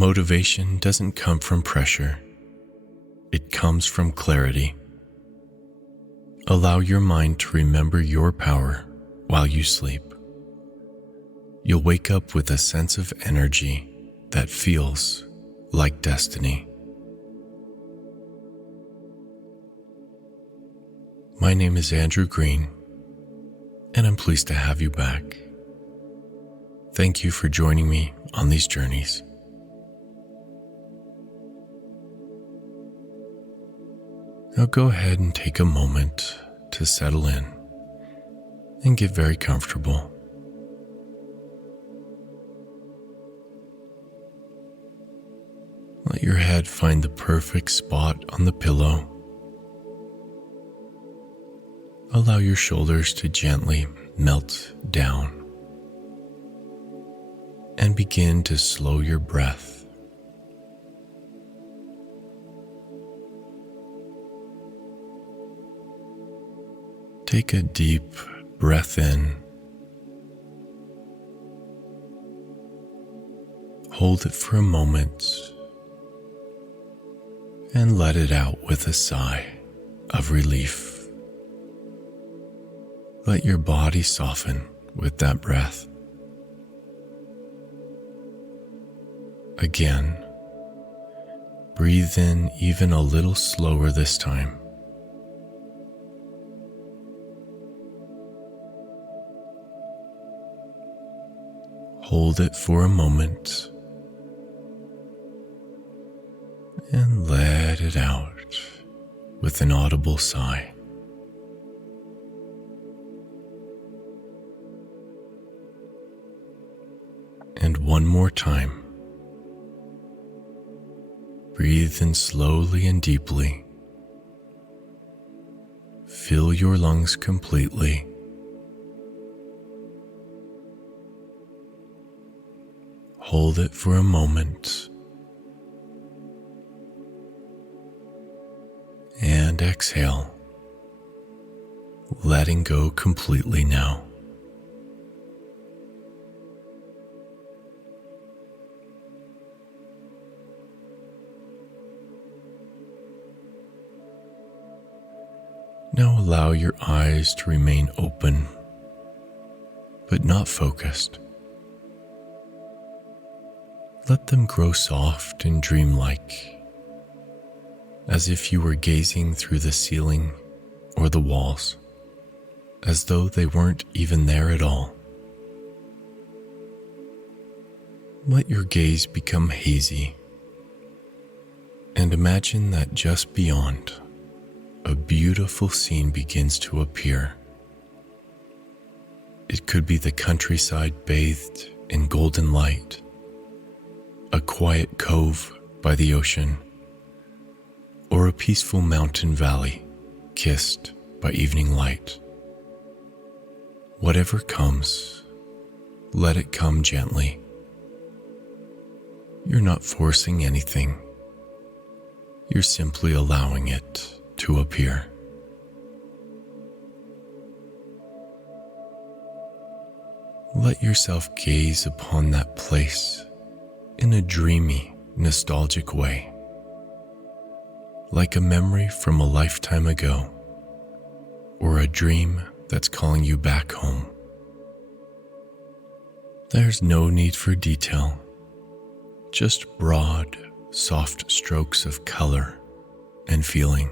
Motivation doesn't come from pressure. It comes from clarity. Allow your mind to remember your power while you sleep. You'll wake up with a sense of energy that feels like destiny. My name is Andrew Green, and I'm pleased to have you back. Thank you for joining me on these journeys. Now go ahead and take a moment to settle in and get very comfortable. Let your head find the perfect spot on the pillow. Allow your shoulders to gently melt down and begin to slow your breath. Take a deep breath in. Hold it for a moment and let it out with a sigh of relief. Let your body soften with that breath. Again, breathe in even a little slower this time. Hold it for a moment and let it out with an audible sigh. And one more time. Breathe in slowly and deeply. Fill your lungs completely. Hold it for a moment. And exhale, letting go completely now. Now allow your eyes to remain open, but not focused. Let them grow soft and dreamlike, as if you were gazing through the ceiling or the walls, as though they weren't even there at all. Let your gaze become hazy, and imagine that just beyond, a beautiful scene begins to appear. It could be the countryside bathed in golden light, a quiet cove by the ocean, or a peaceful mountain valley kissed by evening light. Whatever comes, let it come gently. You're not forcing anything. You're simply allowing it to appear. Let yourself gaze upon that place in a dreamy, nostalgic way, like a memory from a lifetime ago, or a dream that's calling you back home. There's no need for detail, just broad, soft strokes of color and feeling.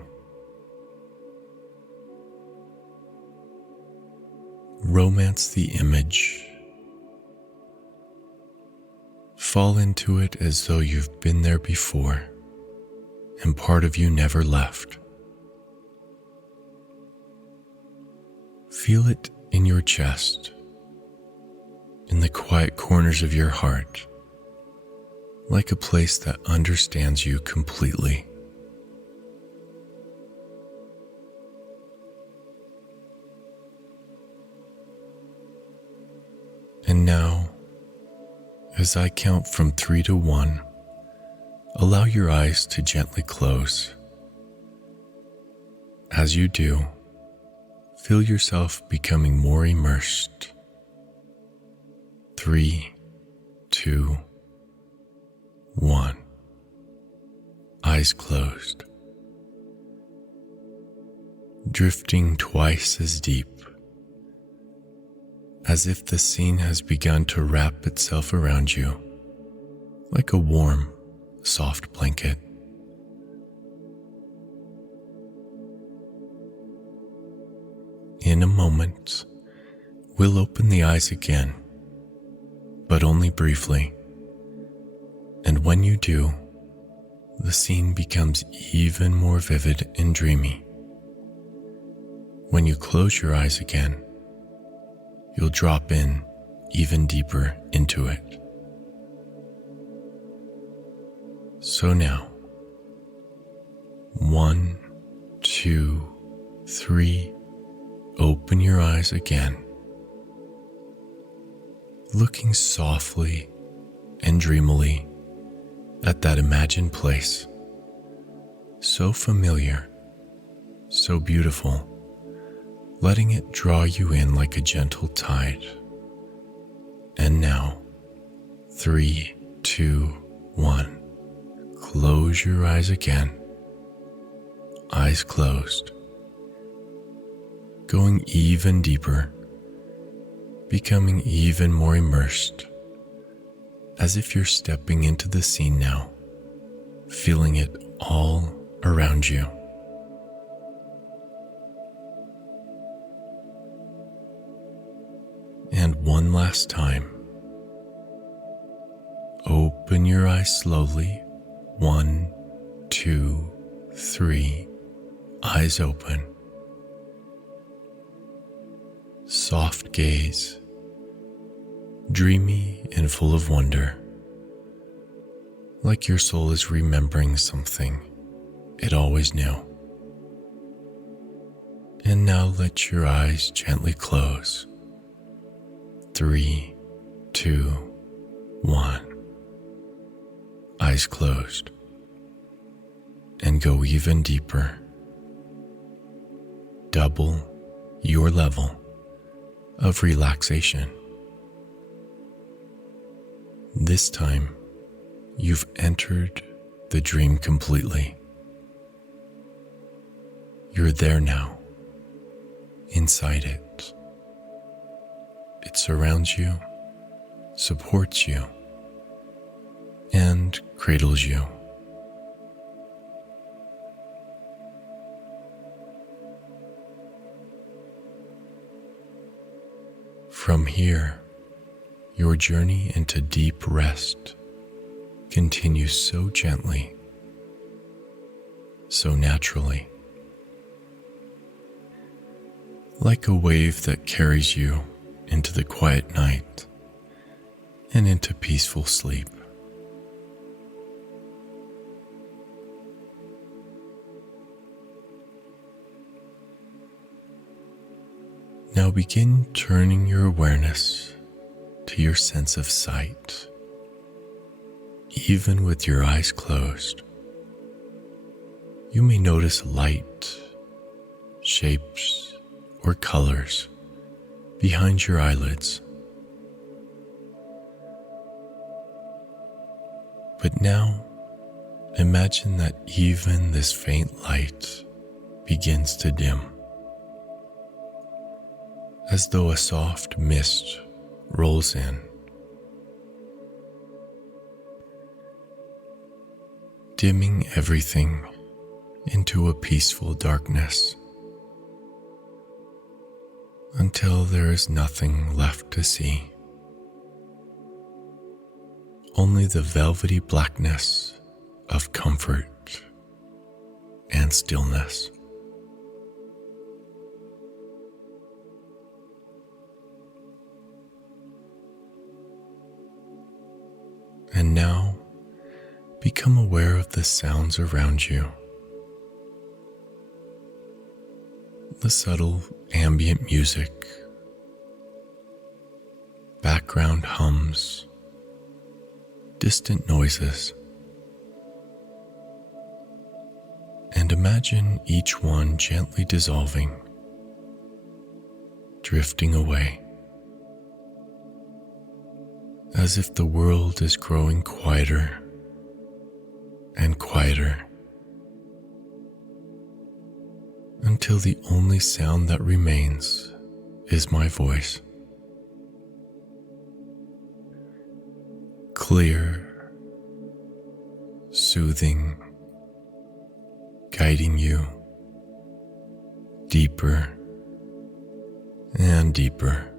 Romance the image. Fall into it as though you've been there before, and part of you never left. Feel it in your chest, in the quiet corners of your heart, like a place that understands you completely. And now, as I count from 3 to 1, allow your eyes to gently close. As you do, feel yourself becoming more immersed. 3, 2, 1. eyes closed, drifting twice as deep, as if the scene has begun to wrap itself around you like a warm, soft blanket. In a moment, we'll open the eyes again, but only briefly. And when you do, the scene becomes even more vivid and dreamy. When you close your eyes again, you'll drop in even deeper into it. So now, 1, 2, 3, open your eyes again, looking softly and dreamily at that imagined place, so familiar, so beautiful, letting it draw you in like a gentle tide. And now, 3, 2, 1, close your eyes again, eyes closed, going even deeper, becoming even more immersed, as if you're stepping into the scene now, feeling it all around you. And one last time, open your eyes slowly. 1, 2, 3, eyes open. Soft gaze, dreamy and full of wonder, like your soul is remembering something it always knew. And now let your eyes gently close. 3, 2, 1. Eyes closed, and go even deeper. Double your level of relaxation. This time, you've entered the dream completely. You're there now, inside it. It surrounds you, supports you, and cradles you. From here, your journey into deep rest continues so gently, so naturally, like a wave that carries you into the quiet night and into peaceful sleep. Now begin turning your awareness to your sense of sight, even with your eyes closed. You may notice light, shapes, or colors behind your eyelids. But now, imagine that even this faint light begins to dim, as though a soft mist rolls in, dimming everything into a peaceful darkness, until there is nothing left to see, only the velvety blackness of comfort and stillness. And now, become aware of the sounds around you. The subtle ambient music, background hums, distant noises. And imagine each one gently dissolving, drifting away, as if the world is growing quieter and quieter until the only sound that remains is my voice. Clear, soothing, guiding you deeper and deeper.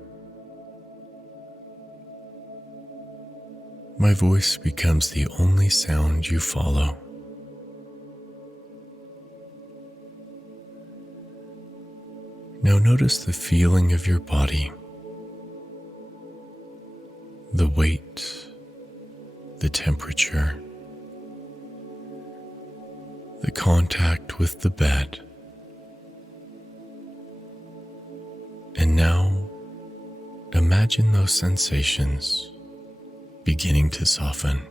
My voice becomes the only sound you follow. Now notice the feeling of your body, the weight, the temperature, the contact with the bed. And now imagine those sensations beginning to soften.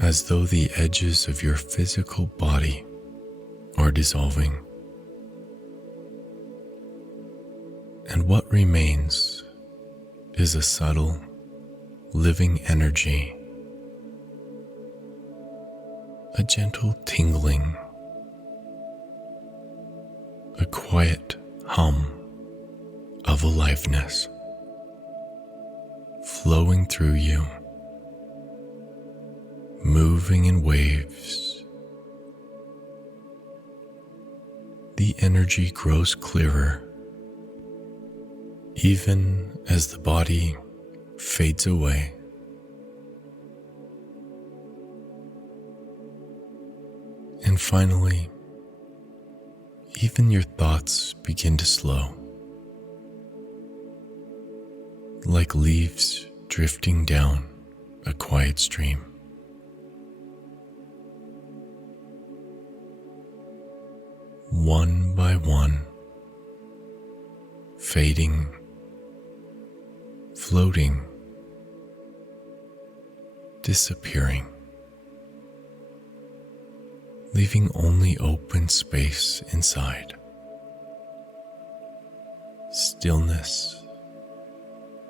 As though the edges of your physical body are dissolving. And what remains is a subtle, living energy, a gentle tingling, a quiet hum of aliveness flowing through you, moving in waves. The energy grows clearer, even as the body fades away. And finally, even your thoughts begin to slow, like leaves drifting down a quiet stream. One by one, fading, floating, disappearing, leaving only open space inside. Stillness,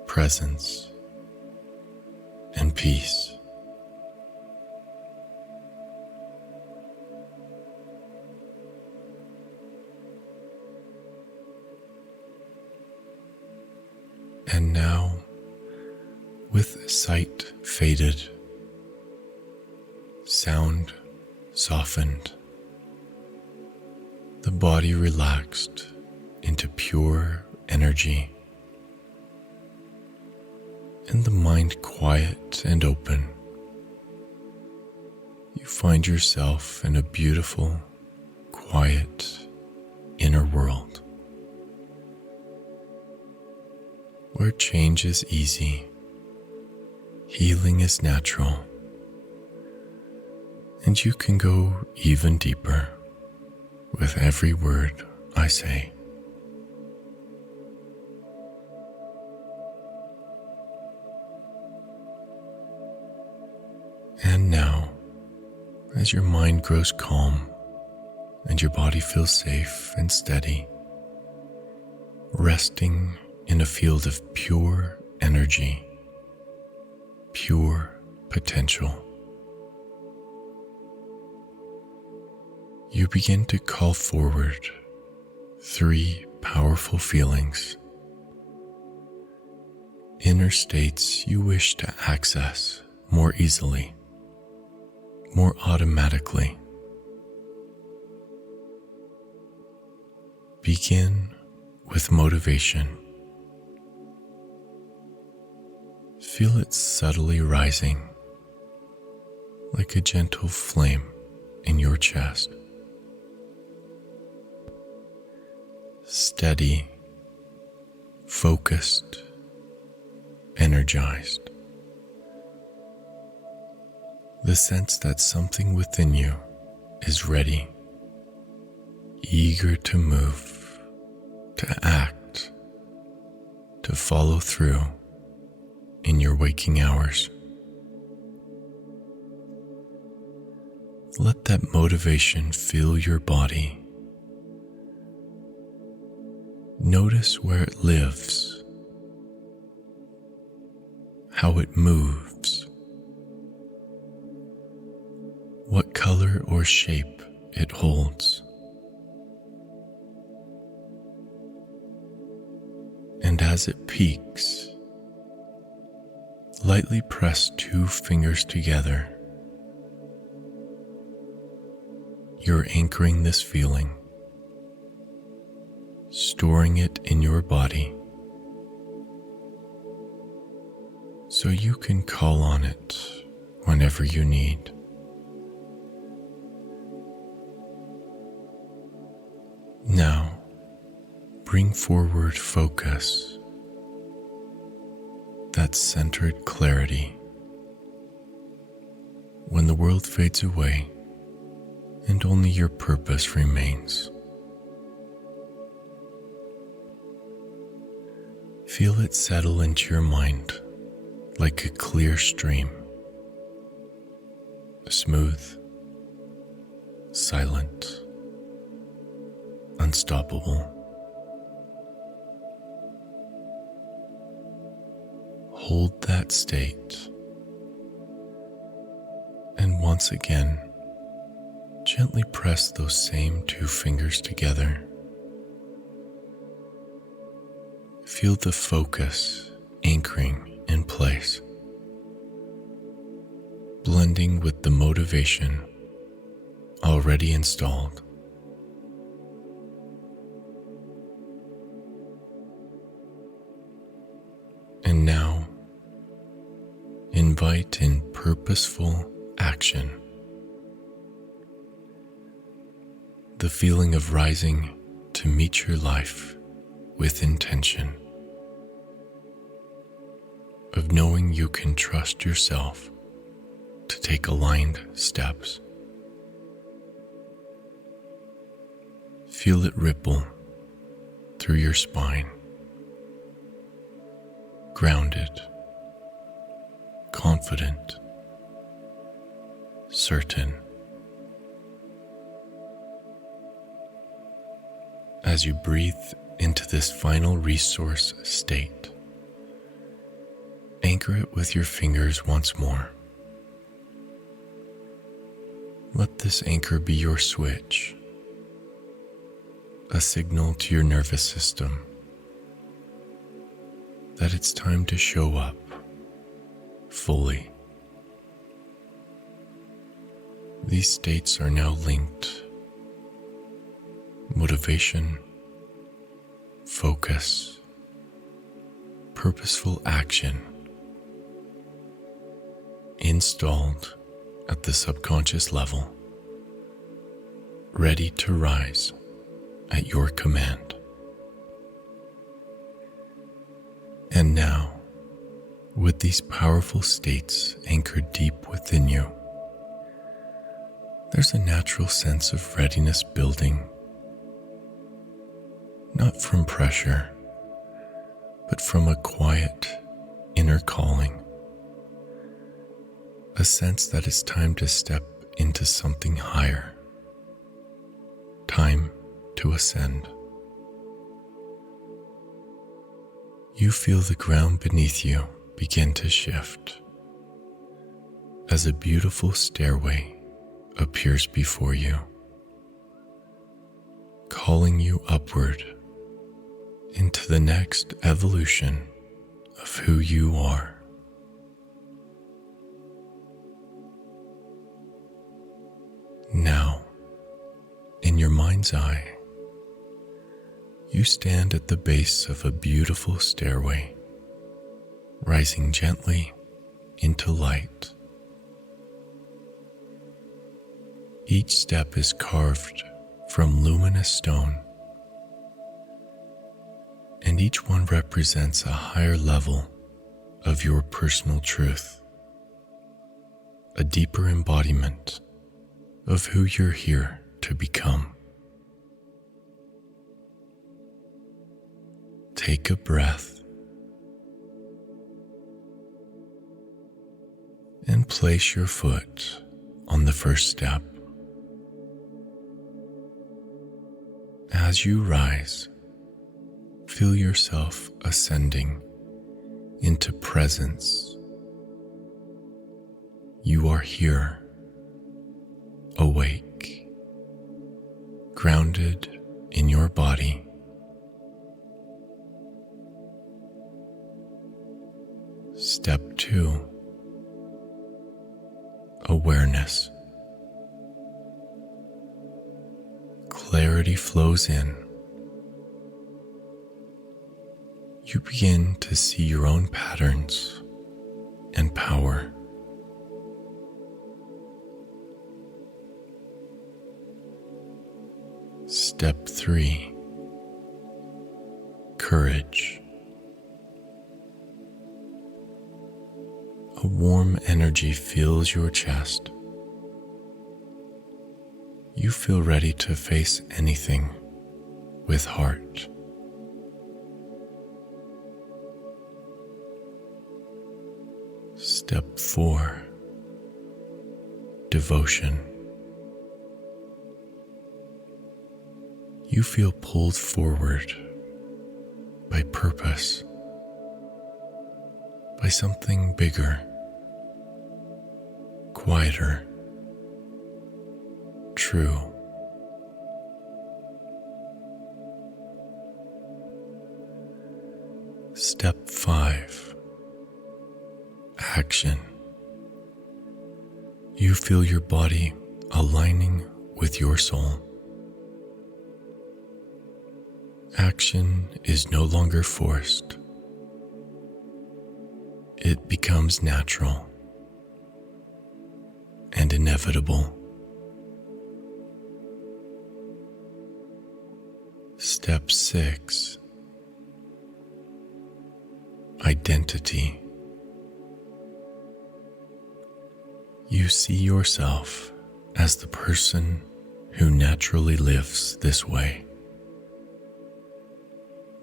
presence, and peace. And now, with sight faded, sound softened, the body relaxed into pure energy, and the mind quiet and open, you find yourself in a beautiful, quiet inner world, where change is easy, healing is natural, and you can go even deeper with every word I say. And now, as your mind grows calm and your body feels safe and steady, resting in a field of pure energy, pure potential, you begin to call forward 3 powerful feelings, inner states you wish to access more easily, more automatically. Begin with motivation. Feel it subtly rising, like a gentle flame in your chest. Steady, focused, energized. The sense that something within you is ready, eager to move, to act, to follow through in your waking hours. Let that motivation fill your body. Notice where it lives, how it moves, what color or shape it holds. And as it peaks, lightly press 2 fingers together. You're anchoring this feeling, storing it in your body, so you can call on it whenever you need. Now, bring forward focus, that centered clarity. When the world fades away and only your purpose remains, feel it settle into your mind like a clear stream, smooth, silent, unstoppable. Hold that state, and once again, gently press those same 2 fingers together. Feel the focus anchoring in place, blending with the motivation already installed. And now, invite in purposeful action. The feeling of rising to meet your life with intention, of knowing you can trust yourself to take aligned steps. Feel it ripple through your spine, grounded, confident, certain. As you breathe into this final resource state, anchor it with your fingers once more. Let this anchor be your switch, a signal to your nervous system that it's time to show up fully. These states are now linked. Motivation, focus, purposeful action, installed at the subconscious level, ready to rise at your command. And now, with these powerful states anchored deep within you, there's a natural sense of readiness building, not from pressure, but from a quiet inner calling, a sense that it's time to step into something higher, time to ascend. You feel the ground beneath you begin to shift as a beautiful stairway appears before you, calling you upward into the next evolution of who you are. Now, in your mind's eye, you stand at the base of a beautiful stairway, rising gently into light. Each step is carved from luminous stone, and each one represents a higher level of your personal truth, a deeper embodiment of who you're here to become. Take a breath and place your foot on the first step. As you rise, feel yourself ascending into presence. You are here, awake, grounded in your body. Step 2, awareness. Clarity flows in. You begin to see your own patterns and power. Step 3, courage. A warm energy fills your chest. You feel ready to face anything with heart. Step 4, devotion. You feel pulled forward by purpose, by something bigger, quieter, true. Step 5, action. You feel your body aligning with your soul. Action is no longer forced. It becomes natural and inevitable. Step 6, identity. You see yourself as the person who naturally lives this way.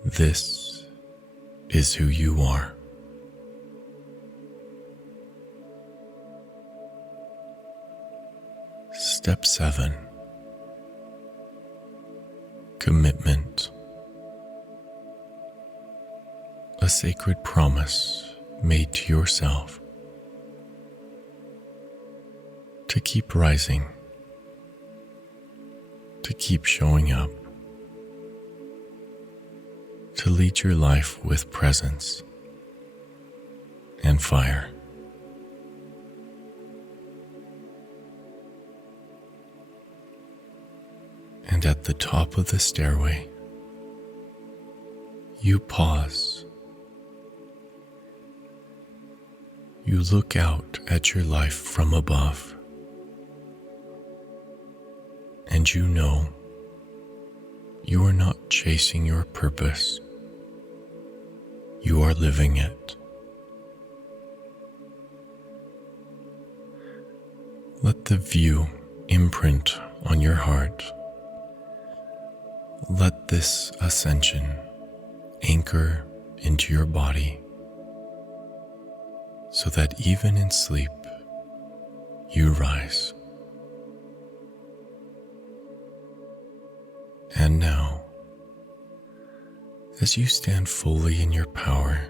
This is who you are. Step 7, commitment. A sacred promise made to yourself to keep rising, to keep showing up, to lead your life with presence and fire. And at the top of the stairway, you pause. You look out at your life from above, and you know you are not chasing your purpose. You are living it. Let the view imprint on your heart. Let this ascension anchor into your body so that even in sleep you rise. And now, as you stand fully in your power,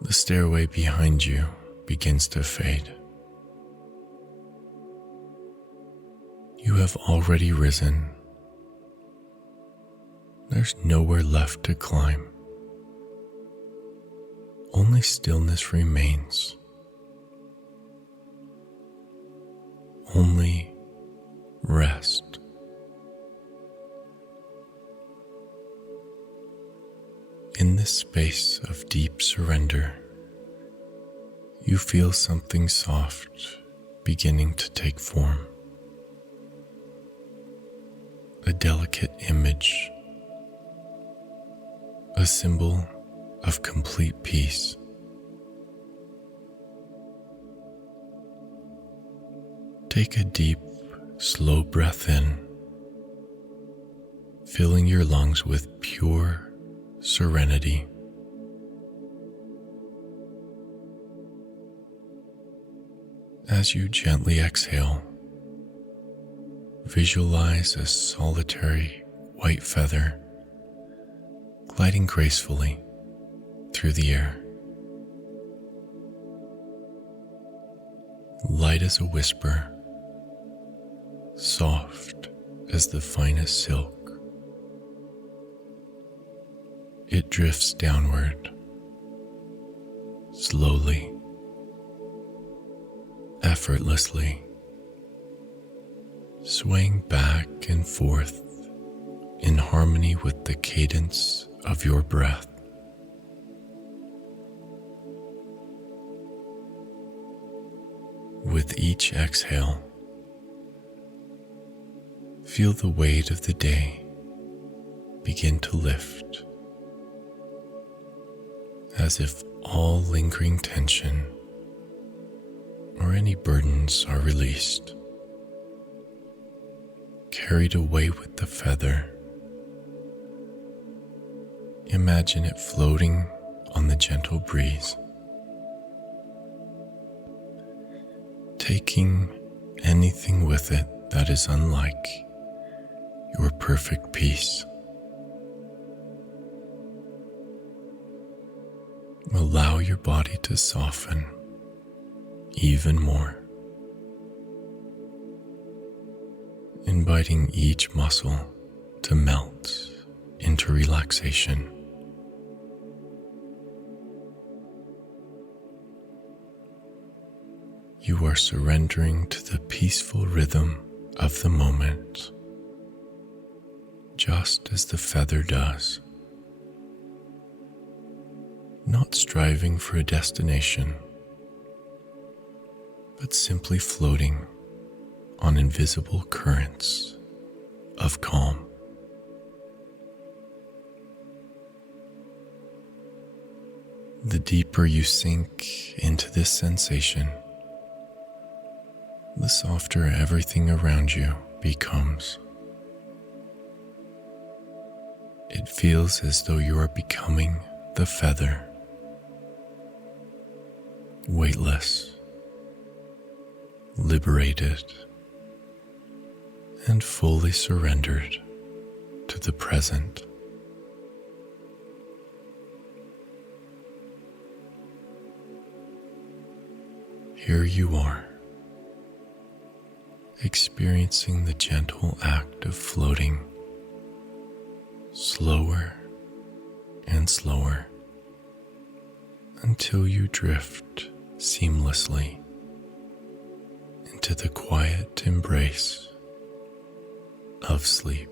the stairway behind you begins to fade. You have already risen. There's nowhere left to climb. Only stillness remains. Only rest. In this space of deep surrender, you feel something soft beginning to take form. A delicate image, a symbol of complete peace. Take a deep, slow breath in, filling your lungs with pure serenity. As you gently exhale, visualize a solitary white feather gliding gracefully through the air. light as a whisper, soft as the finest silk. It drifts downward, slowly, effortlessly, swaying back and forth in harmony with the cadence of your breath. With each exhale, feel the weight of the day begin to lift, as if all lingering tension or any burdens are released, carried away with the feather. Imagine it floating on the gentle breeze, taking anything with it that is unlike your perfect peace. Allow your body to soften even more, inviting each muscle to melt into relaxation. You are surrendering to the peaceful rhythm of the moment, just as the feather does, not striving for a destination, but simply floating on invisible currents of calm. The deeper you sink into this sensation, the softer everything around you becomes. It feels as though you are becoming the feather, weightless, liberated, and fully surrendered to the present. Here you are, experiencing the gentle act of floating, slower and slower, until you drift seamlessly into the quiet embrace of sleep.